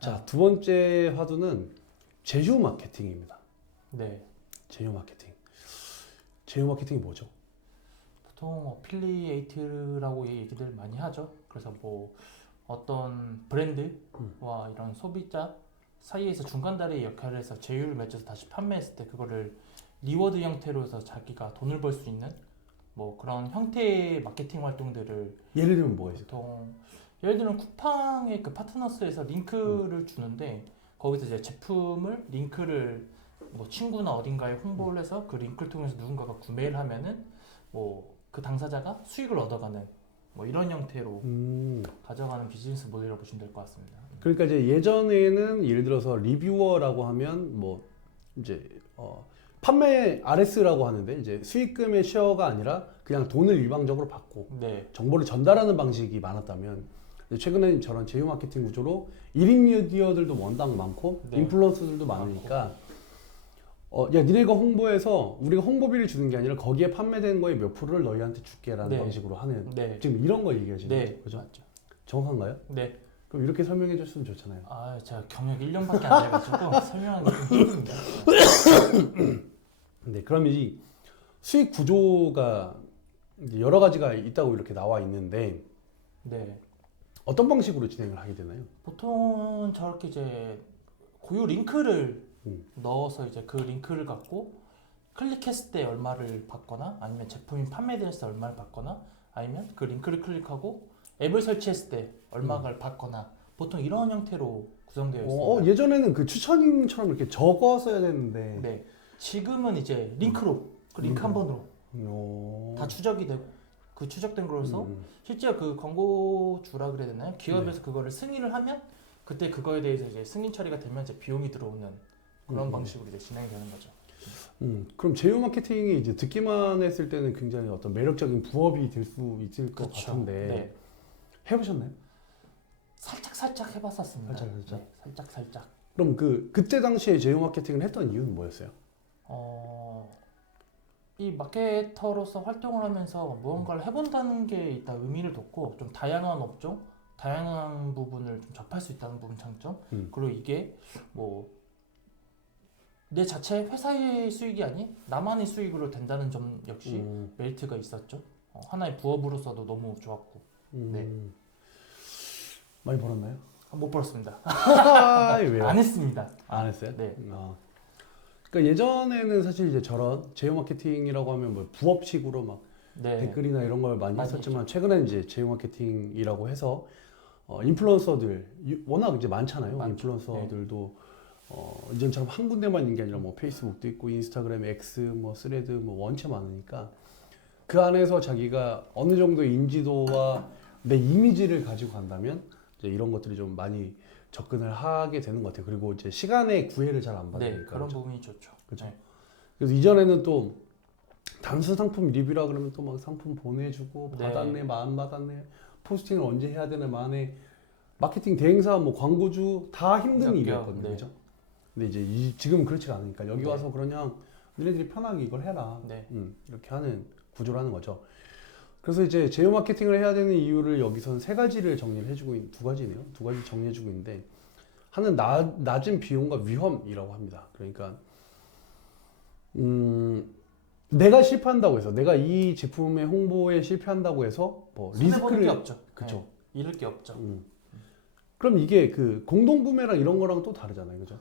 자, 두 번째 화두는 제휴 마케팅입니다. 네. 제휴 마케팅. 제휴 마케팅이 뭐죠? 보통 어필리에이트라고 얘기들 많이 하죠. 그래서 뭐 어떤 브랜드와 이런 소비자 사이에서 중간다리 역할을 해서 제휴를 맺어서 다시 판매했을 때 그거를 리워드 형태로 해서 자기가 돈을 벌 수 있는 뭐 그런 형태의 마케팅 활동들을 예를 들면 뭐가 있어요? 보통 예를 들면 쿠팡의 그 파트너스에서 링크를 주는데 거기서 이제 제품을 링크를 뭐 친구나 어딘가에 홍보를 해서 그 링크를 통해서 누군가가 구매를 하면은 뭐 그 당사자가 수익을 얻어가는 뭐 이런 형태로 가져가는 비즈니스 모델이라고 보시면 될 것 같습니다. 그러니까 이제 예전에는 예를 들어서 리뷰어라고 하면 뭐 이제 판매 RS라고 하는데 이제 수익금의 쉐어가 아니라 그냥 돈을 일방적으로 받고 네, 정보를 전달하는 방식이 많았다면 최근에는 저런 제휴 마케팅 구조로 1인 미디어들도 워낙 많고 네. 인플루언서들도 많으니까 야 니네가 홍보해서 우리가 홍보비를 주는 게 아니라 거기에 판매되는 거의 몇 프로를 너희한테 줄게라는 네. 방식으로 하는 네, 지금 이런 거 얘기하시는 네, 거죠? 그죠? 맞죠. 정확한가요? 네. 그럼 이렇게 설명해 줬으면 좋잖아요. 아, 제가 경력 1년밖에 안 돼가지고 설명하기 좀 힘듭니다. 네, 그럼 이 수익 구조가 이제 여러 가지가 있다고 이렇게 나와 있는데 네. 어떤 방식으로 진행을 하게 되나요? 보통은 저렇게 이제 고유 링크를 넣어서 이제 그 링크를 갖고 클릭했을 때 얼마를 받거나 아니면 제품이 판매됐을 때 얼마를 받거나 아니면 그 링크를 클릭하고 앱을 설치했을 때 얼마를 받거나 보통 이런 형태로 구성되어 있습니다. 예전에는 그 추천인처럼 이렇게 적었어야 되는데 네. 지금은 이제 링크로 그 링크 한 번으로 다 추적이 되고 그 추적된 거로서 실제 그 광고주라 그래야 되나요? 기업에서 그거를 승인을 하면 그때 그거에 대해서 이제 승인 처리가 되면 이제 비용이 들어오는 그런 방식으로 이제 진행이 되는 거죠. 그럼 제휴 마케팅이 이제 듣기만 했을 때는 굉장히 어떤 매력적인 부업이 될 수 있을 것 그쵸. 같은데 네. 해보셨나요? 살짝 해봤었습니다. 살짝. 네, 살짝. 그럼 그때 당시에 제휴 마케팅을 했던 이유는 뭐였어요? 이 마케터로서 활동을 하면서 무언가를 해본다는 게 일단 의미를 뒀고 좀 다양한 업종, 다양한 부분을 좀 접할 수 있다는 부분 장점. 그리고 이게 뭐 내 자체 회사의 수익이 아닌 나만의 수익으로 된다는 점 역시 메리트가 있었죠. 하나의 부업으로서도 너무 좋았고. 네. 많이 벌었나요? 못 벌었습니다. 왜요? 안 했습니다. 안 했어요? 네. 그러니까 예전에는 사실 이제 저런 제휴 마케팅이라고 하면 뭐 부업식으로 막 네. 댓글이나 이런 걸 많이 많이 했었지만 최근에는 이제 제휴 마케팅이라고 해서 인플루언서들 워낙 이제 많잖아요. 많죠. 인플루언서들도 이전처럼 한 군데만 있는 게 아니라 뭐 페이스북도 있고 인스타그램, X, 뭐 스레드 뭐 원체 많으니까 그 안에서 자기가 어느 정도의 인지도와 내 이미지를 가지고 간다면 이제 이런 것들이 좀 많이 접근을 하게 되는 것 같아요. 그리고 이제 시간의 구애를 잘 안 받으니까. 네, 그런 부분이 좋죠. 그렇죠. 네. 그래서 이전에는 또 단순 상품 리뷰라 그러면 또 막 상품 보내주고 네. 받았네, 안 받았네, 포스팅을 언제 해야 되나, 만에 마케팅 대행사, 뭐 광고주 다 힘든 일이었거든요, 네. 그죠? 근데 이제 지금은 그렇지가 않으니까 여기 네. 와서 그냥 너네들이 편하게 이걸 해라, 네. 이렇게 하는 구조라는 거죠. 그래서 이제 제휴 마케팅을 해야 되는 이유를 여기서는 세 가지를 정리를 해주고 두 가지네요. 두 가지 정리해주고 있는데 하나는 낮은 비용과 위험이라고 합니다. 그러니까 내가 실패한다고 해서 내가 이 제품의 홍보에 실패한다고 해서 뭐 리스크를 게 리스크를 없죠. 그쵸. 네. 잃을 게 없죠. 그럼 이게 그 공동구매랑 이런 거랑 또 다르잖아요, 그죠?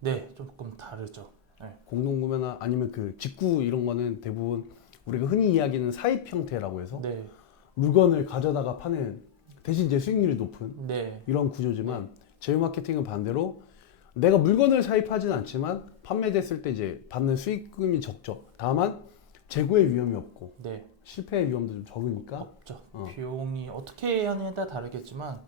네, 조금 다르죠. 네. 공동구매나 아니면 그 직구 이런 거는 대부분 우리가 흔히 이야기하는 사입 형태라고 해서 네, 물건을 가져다가 파는 대신 이제 수익률이 높은 네, 이런 구조지만 제휴 마케팅은 반대로 내가 물건을 사입하진 않지만 판매됐을 때 이제 받는 수익금이 적죠. 다만 재고의 위험이 없고 네, 실패의 위험도 좀 적으니까 없죠. 비용이 어떻게 하느냐에 따라 다르겠지만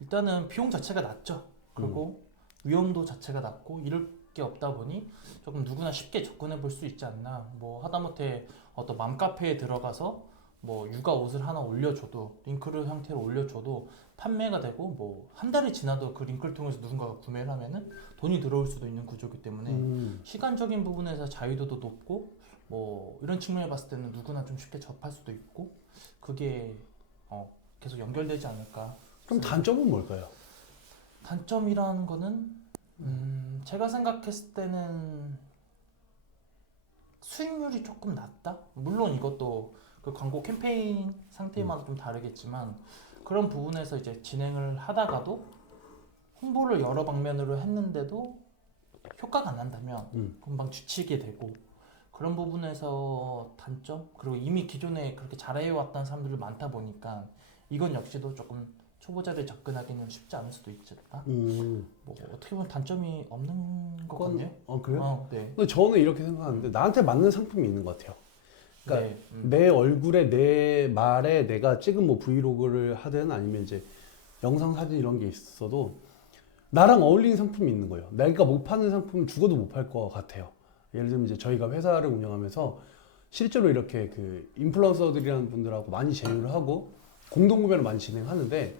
일단은 비용 자체가 낮죠. 그리고 위험도 자체가 낮고 잃을 게 없다 보니 조금 누구나 쉽게 접근해 볼 수 있지 않나. 뭐 하다못해 어떤 맘카페에 들어가서 뭐 육아 옷을 하나 올려줘도 링크를 형태로 올려줘도 판매가 되고 뭐 한 달이 지나도 그 링크를 통해서 누군가가 구매를 하면은 돈이 들어올 수도 있는 구조이기 때문에 시간적인 부분에서 자유도도 높고 뭐 이런 측면에 봤을 때는 누구나 좀 쉽게 접할 수도 있고 그게 계속 연결되지 않을까. 그럼 단점은 뭘까요? 단점이라는 거는 제가 생각했을 때는 수익률이 조금 낮다? 물론 이것도 그 광고 캠페인 상태마다 좀 다르겠지만 그런 부분에서 이제 진행을 하다가도 홍보를 여러 방면으로 했는데도 효과가 안 난다면 금방 지치게 되고 그런 부분에서 단점? 그리고 이미 기존에 그렇게 잘해왔던 사람들이 많다 보니까 이건 역시도 조금 초보자들 접근하기는 쉽지 않을 수도 있겠다. 뭐 어떻게 보면 단점이 없는 것 같네요. 그래요? 네. 근데 저는 이렇게 생각하는데 나한테 맞는 상품이 있는 것 같아요. 그러니까 네. 내 얼굴에 내 말에 내가 찍은 뭐 브이로그를 하든 아니면 이제 영상 사진 이런 게 있어도 나랑 어울리는 상품이 있는 거예요. 내가 못 파는 상품은 죽어도 못 팔 것 같아요. 예를 들면 이제 저희가 회사를 운영하면서 실제로 이렇게 그 인플루언서들이라는 분들하고 많이 제휴를 하고 공동구매를 많이 진행하는데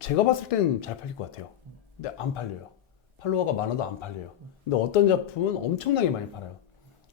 제가 봤을 때는 잘 팔릴 것 같아요. 근데 안 팔려요. 팔로워가 많아도 안 팔려요. 근데 어떤 작품은 엄청나게 많이 팔아요.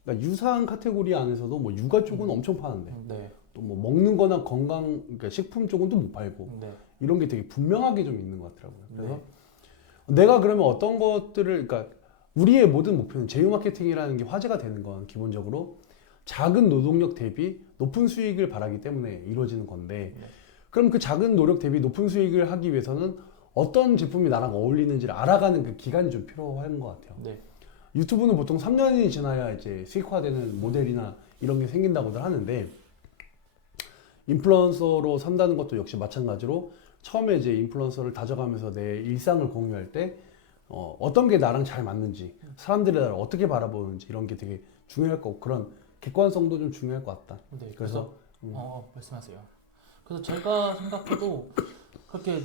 그러니까 유사한 카테고리 안에서도 뭐 육아 쪽은 엄청 파는데 네. 또 뭐 먹는 거나 건강, 그러니까 식품 쪽은 또 못 팔고 네. 이런 게 되게 분명하게 좀 있는 것 같더라고요. 그래서 네. 내가 그러면 어떤 것들을, 그러니까 우리의 모든 목표는 제휴 마케팅이라는 게 화제가 되는 건 기본적으로 작은 노동력 대비 높은 수익을 바라기 때문에 이루어지는 건데 네. 그럼 그 작은 노력 대비 높은 수익을 하기 위해서는 어떤 제품이 나랑 어울리는지를 알아가는 그 기간이 좀 필요한 것 같아요. 네. 유튜브는 보통 3년이 지나야 이제 수익화되는 모델이나 이런 게 생긴다고들 하는데 인플루언서로 산다는 것도 역시 마찬가지로 처음에 이제 인플루언서를 다져가면서 내 일상을 공유할 때 어떤 게 나랑 잘 맞는지 사람들이 나를 어떻게 바라보는지 이런 게 되게 중요할 거고 그런 객관성도 좀 중요할 것 같다. 네. 그래서 말씀하세요. 그래서 제가 생각해도 그렇게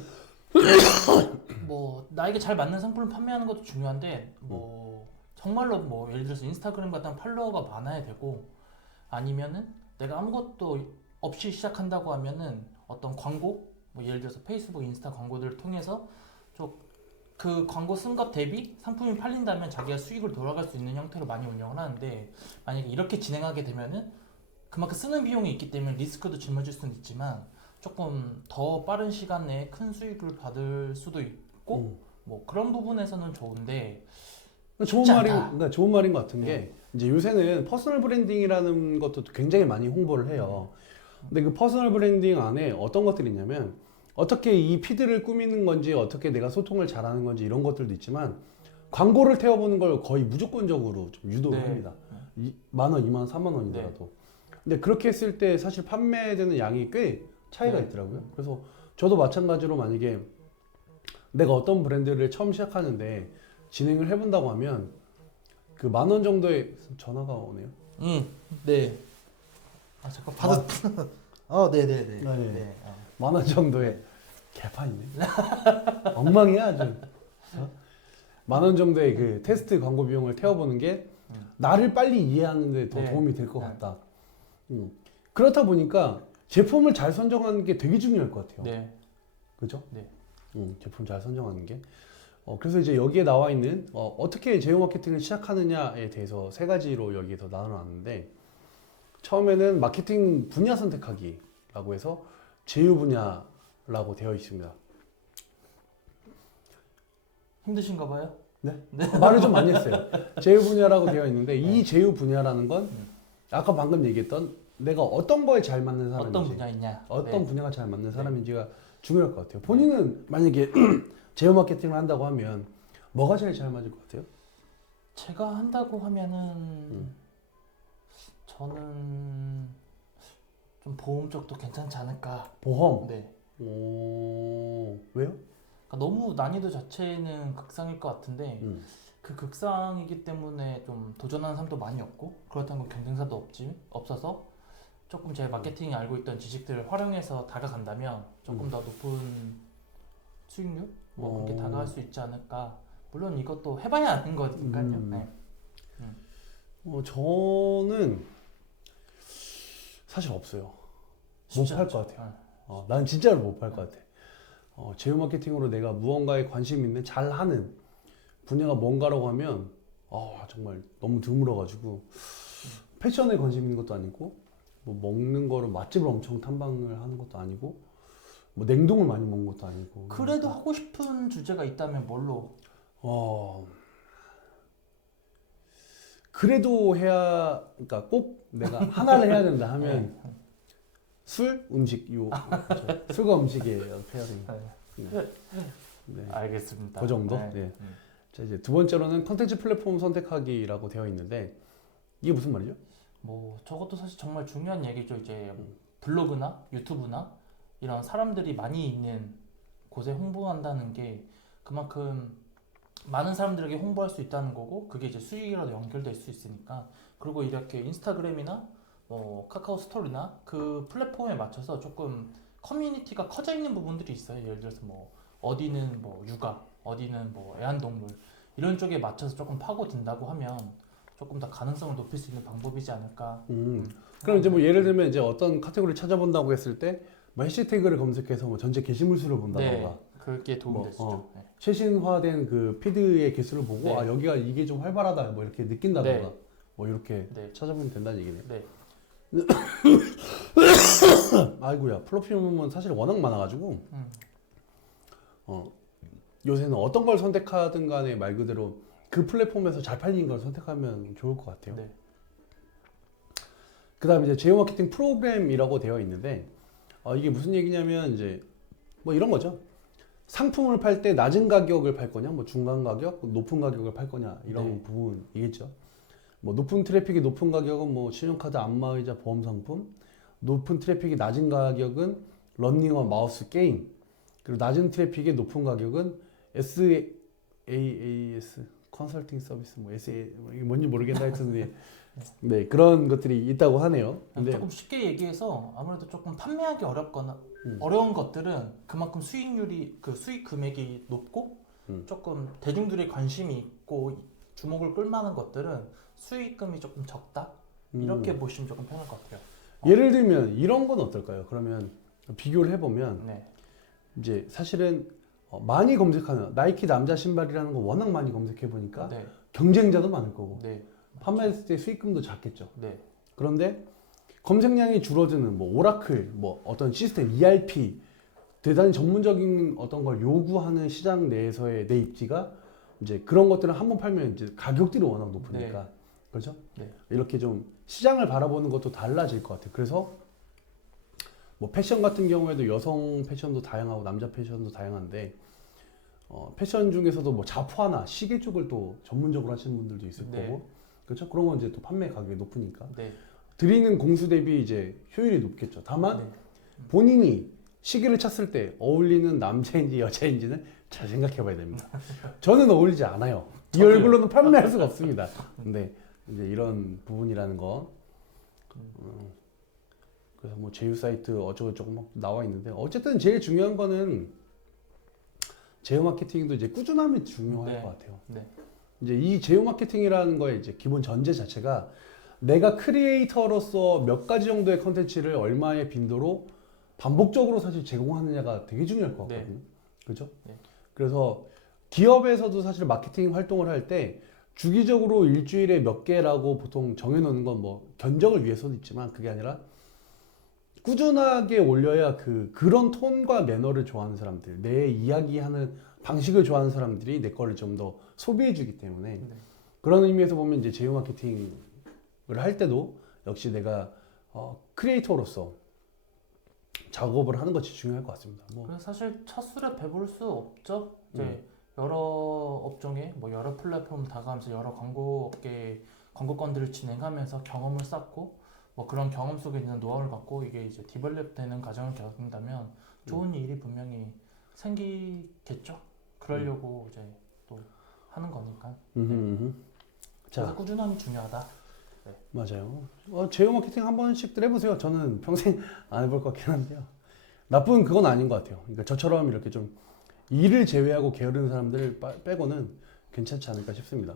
뭐 나에게 잘 맞는 상품을 판매하는 것도 중요한데 뭐 정말로 뭐 예를 들어서 인스타그램 같은 팔로워가 많아야 되고 아니면은 내가 아무것도 없이 시작한다고 하면은 어떤 광고 뭐 예를 들어서 페이스북, 인스타 광고들을 통해서 그 광고 쓴 것 대비 상품이 팔린다면 자기가 수익을 돌아갈 수 있는 형태로 많이 운영을 하는데 만약에 이렇게 진행하게 되면은 그만큼 쓰는 비용이 있기 때문에 리스크도 짊어질 수는 있지만 조금 더 빠른 시간 내에 큰 수익을 받을 수도 있고 뭐 그런 부분에서는 좋은데 좋은 쉽지 말인, 않다. 그러니까 좋은 말인 것 같은 게 네. 이제 요새는 퍼스널 브랜딩이라는 것도 굉장히 많이 홍보를 해요. 근데 그 퍼스널 브랜딩 안에 어떤 것들이 있냐면 어떻게 이 피드를 꾸미는 건지 어떻게 내가 소통을 잘하는 건지 이런 것들도 있지만 광고를 태워보는 걸 거의 무조건적으로 좀 유도를 네. 합니다. 10,000원, 20,000원, 30,000원이더라도. 근데 그렇게 했을 때 사실 판매되는 양이 꽤 차이가 네. 있더라고요. 그래서 저도 마찬가지로 만약에 내가 어떤 브랜드를 처음 시작하는데 진행을 해본다고 하면 그 10,000원 정도의 전화가 오네요. 네. 아 잠깐 받았. 네네네. 네. 네. 10,000원 정도의 개판이네. 엉망이야 아주. 10,000원 정도의 그 테스트 광고 비용을 태워보는 게 나를 빨리 이해하는데 더 네. 도움이 될 것 네. 같다. 그렇다 보니까 제품을 잘 선정하는 게 되게 중요할 것 같아요. 네. 그죠? 네. 제품 잘 선정하는 게. 그래서 이제 여기에 나와 있는 어떻게 제휴 마케팅을 시작하느냐에 대해서 세 가지로 여기에서 나눠놨는데 처음에는 마케팅 분야 선택하기라고 해서 제휴 분야라고 되어 있습니다. 힘드신가 봐요? 네? 말을 좀 많이 했어요. 제휴 분야라고 되어 있는데 이 네. 제휴 분야라는 건 아까 방금 얘기했던 내가 어떤 거에 잘 맞는 사람인지 어떤 분야있냐? 어떤 네. 분야가 잘 맞는 사람인지가 중요할 것 같아요. 본인은 만약에 제휴 마케팅을 한다고 하면 뭐가 제일 잘 맞을 것 같아요? 제가 한다고 하면은 저는 좀 보험 쪽도 괜찮지 않을까. 보험? 네. 왜요? 그러니까 너무 난이도 자체는 극상일 것 같은데 그 극상이기 때문에 좀 도전하는 사람도 많이 없고 그렇다는 건 경쟁사도 없어서 조금 제 마케팅이 알고 있던 지식들을 활용해서 다가간다면 조금 더 높은 수익률? 뭐 그렇게 다가갈 수 있지 않을까. 물론 이것도 해봐야 아는 거니까요. 네. 저는 사실 없어요. 못 쉽지 팔 않죠. 것 같아요. 난 진짜로 못 팔 것 같아. 제휴 마케팅으로 내가 무언가에 관심 있는 잘하는 분야가 뭔가라고 하면 정말 너무 드물어가지고 패션에 관심 있는 것도 아니고 뭐 먹는 거로 맛집을 엄청 탐방을 하는 것도 아니고 뭐 냉동을 많이 먹은 것도 아니고. 그래도 하고 싶은 주제가 있다면 뭘로? 그래도 해야, 그러니까 꼭 내가 하나를 해야 된다 하면 네. 술, 음식, 술과 음식이에요. 페어링. 네. 알겠습니다. 그 정도? 네. 네. 자, 이제 두 번째로는 컨텐츠 플랫폼 선택하기라고 되어 있는데 이게 무슨 말이죠? 뭐 저것도 사실 정말 중요한 얘기죠. 이제 블로그나 유튜브나 이런 사람들이 많이 있는 곳에 홍보한다는 게 그만큼 많은 사람들에게 홍보할 수 있다는 거고, 그게 이제 수익이라도 연결될 수 있으니까. 그리고 이렇게 인스타그램이나 뭐 카카오 스토리나 그 플랫폼에 맞춰서 조금 커뮤니티가 커져 있는 부분들이 있어요. 예를 들어서 뭐 어디는 뭐 육아, 어디는 뭐 애완동물, 이런 쪽에 맞춰서 조금 파고든다고 하면 조금 더 가능성을 높일 수 있는 방법이지 않을까. 그럼 이제 뭐 예를 들면 이제 어떤 카테고리를 찾아본다고 했을 때 뭐 해시태그를 검색해서 뭐 전체 게시물 수를 본다던가 네, 그게 도움이 뭐, 될 수 있죠. 네. 최신화된 그 피드의 개수를 보고 네. 아 여기가 이게 좀 활발하다 뭐 이렇게 느낀다던가 네. 뭐 이렇게 네. 찾아보면 된다는 얘기네요. 네. 아이고야, 플랫폼은 사실 워낙 많아가지고 요새는 어떤 걸 선택하든 간에 말 그대로 그 플랫폼에서 잘 팔리는 걸 선택하면 좋을 것 같아요. 네. 그 다음에 이제 제휴 마케팅 프로그램이라고 되어 있는데 이게 무슨 얘기냐면 이제 뭐 이런 거죠. 상품을 팔 때 낮은 가격을 팔 거냐, 뭐 중간 가격, 높은 가격을 팔 거냐 이런 네. 부분이겠죠. 뭐 높은 트래픽이 높은 가격은 뭐 신용카드 안마의자 보험 상품, 높은 트래픽이 낮은 가격은 런닝화 마우스 게임, 그리고 낮은 트래픽의 높은 가격은 SaaS 컨설팅 서비스 뭐 SA 이게 뭔지 모르겠다 하여튼 네 그런 것들이 있다고 하네요. 근데 조금 쉽게 얘기해서 아무래도 조금 판매하기 어렵거나 어려운 것들은 그만큼 수익률이 그 수익 금액이 높고 조금 대중들의 관심이 있고 주목을 끌만한 것들은 수익금이 조금 적다, 이렇게 보시면 조금 편할 것 같아요. 예를 들면 이런 건 어떨까요? 그러면 비교를 해보면 네. 이제 사실은 많이 검색하는 나이키 남자 신발이라는 거 워낙 많이 검색해 보니까 네. 경쟁자도 많을 거고 네. 판매했을 때 수익금도 작겠죠. 네. 그런데 검색량이 줄어드는 뭐 오라클, 뭐 어떤 시스템 ERP 대단히 전문적인 어떤 걸 요구하는 시장 내에서의 내 입지가 이제 그런 것들을 한번 팔면 이제 가격들이 워낙 높으니까 네. 그렇죠? 네. 이렇게 좀 시장을 바라보는 것도 달라질 것 같아요. 그래서 뭐 패션 같은 경우에도 여성 패션도 다양하고 남자 패션도 다양한데 패션 중에서도 뭐 자포하나 시계 쪽을 또 전문적으로 하시는 분들도 있을 네. 거고 그렇죠? 그런 건 이제 또 판매 가격이 높으니까 네. 드리는 공수 대비 이제 효율이 높겠죠. 다만 네. 본인이 시계를 찾을 때 어울리는 남자인지 여자인지는 잘 생각해 봐야 됩니다. 저는 어울리지 않아요. 이 저도요. 얼굴로는 판매할 수가 없습니다. 근데 이제 이런 부분이라는 거. 그래서 뭐 제휴 사이트 어쩌고저쩌고 막 나와 있는데 어쨌든 제일 중요한 거는 제휴 마케팅도 이제 꾸준함이 중요할 네. 것 같아요. 네. 이제 이 제휴 마케팅이라는 거의 이제 기본 전제 자체가 내가 크리에이터로서 몇 가지 정도의 컨텐츠를 얼마의 빈도로 반복적으로 사실 제공하느냐가 되게 중요할 것 같거든요. 네. 그렇죠? 네. 그래서 기업에서도 사실 마케팅 활동을 할 때 주기적으로 일주일에 몇 개라고 보통 정해놓는 건 뭐 견적을 위해서도 있지만 그게 아니라 꾸준하게 올려야 그런 톤과 매너를 좋아하는 사람들, 내 이야기하는 방식을 좋아하는 사람들이 내 거를 좀 더 소비해주기 때문에 네. 그런 의미에서 보면 이제 제휴 마케팅을 할 때도 역시 내가 크리에이터로서 작업을 하는 것이 중요할 것 같습니다. 뭐 그래서 사실 첫 술에 배부를 수 없죠. 이제 여러 업종에 뭐 여러 플랫폼 다가가면서 여러 광고업계 광고건들을 진행하면서 경험을 쌓고 뭐 그런 경험 속에 있는 노하우를 갖고 이게 이제 디벨롭되는 과정을 겪는다면 좋은 일이 분명히 생기겠죠. 그러려고 이제 또 하는 거니까. 자, 그래서 꾸준함이 중요하다. 맞아요. 제휴 마케팅 한 번씩들 해보세요. 저는 평생 안 해볼 것 같긴 한데요. 나쁜 그건 아닌 것 같아요. 그러니까 저처럼 이렇게 좀 일을 제외하고 게으른 사람들 빼고는 괜찮지 않을까 싶습니다.